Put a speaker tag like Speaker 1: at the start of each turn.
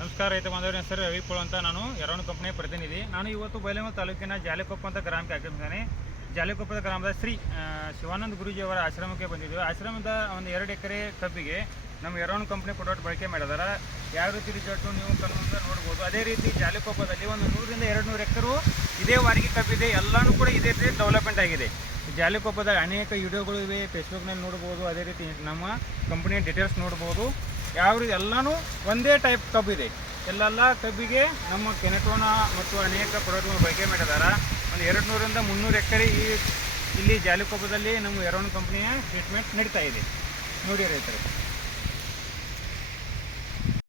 Speaker 1: ನಮಸ್ಕಾರ ರೈತ ಬಾಂಧವರ ಹೆಸರು ರವಿಪುಳ ಅಂತ ನಾನು ಎರವಣ ಕಂಪನಿಯ ಪ್ರತಿನಿಧಿ. ನಾನು ಇವತ್ತು ಬೈಲಹೊಂಗಲ ತಾಲೂಕಿನ ಜಾಲಿಕೊಪ್ಪ ಅಂತ ಗ್ರಾಮಕ್ಕೆ ಆಗಮಿಸಿದ್ದಾನೆ. ಜಾಲಿಕೊಪ್ಪದ ಗ್ರಾಮದ ಶ್ರೀ ಶಿವಾನಂದ ಗುರೂಜಿಯವರ ಆಶ್ರಮಕ್ಕೆ ಬಂದಿದ್ದೀವಿ ಆಶ್ರಮದ ಒಂದು ಎರಡು ಎಕರೆ ಕಬ್ಬಿಗೆ ನಮ್ಮ ಎರವಣ ಕಂಪ್ನಿ ಪ್ರಾಡಕ್ಟ್ ಬಳಕೆ ಮಾಡಿದಾರೆ. ಯಾವ ರೀತಿ ರಿಸಲ್ಟು ನೀವು ಕಣ್ಣು ನೋಡ್ಬೋದು. ಅದೇ ರೀತಿ ಜಾಲಿಕೊಪ್ಪದಲ್ಲಿ ಒಂದು ನೂರರಿಂದ ಎರಡು ನೂರು ಎಕರು ಇದೇ ವಾರಿಗೆ ಕಬ್ಬಿದೆ ಎಲ್ಲನೂ ಕೂಡ ಇದೇ ರೀತಿ ಡೆವಲಪ್ಮೆಂಟ್ ಆಗಿದೆ. ಜಾಲಿಕೊಪ್ಪದಾಗ ಅನೇಕ ವಿಡಿಯೋಗಳು ಇವೆ. ಫೇಸ್ಬುಕ್ನಲ್ಲಿ ನೋಡ್ಬೋದು. ಅದೇ ರೀತಿ ನಮ್ಮ ಕಂಪ್ನಿಯ ಡೀಟೇಲ್ಸ್ ನೋಡ್ಬೋದು. ಯಾವ ಎಲ್ಲನೂ ಒಂದೇ ಟೈಪ್ ಕಬ್ಬಿದೆ ಎಲ್ಲೆಲ್ಲ ಕಬ್ಬಿಗೆ ನಮ್ಮ ಕೆನೆಟೋನ ಮತ್ತು ಅನೇಕ ಪ್ರಾಡಕ್ಟ್ಗಳು ಬಳಕೆ ಮಾಡಿದಾರೆ. ಒಂದು ಎರಡು ನೂರಿಂದ ಮುನ್ನೂರು ಎಕರೆ ಈ ಇಲ್ಲಿ ಜಾಲಿಕೊಪ್ಪದಲ್ಲಿ ನಮ್ಮ ಎರೋನ್ ಕಂಪ್ನಿಯ ಟ್ರೀಟ್ಮೆಂಟ್ ನಡೀತಾ ಇದೆ. ನೋಡಿ ರೈತರು.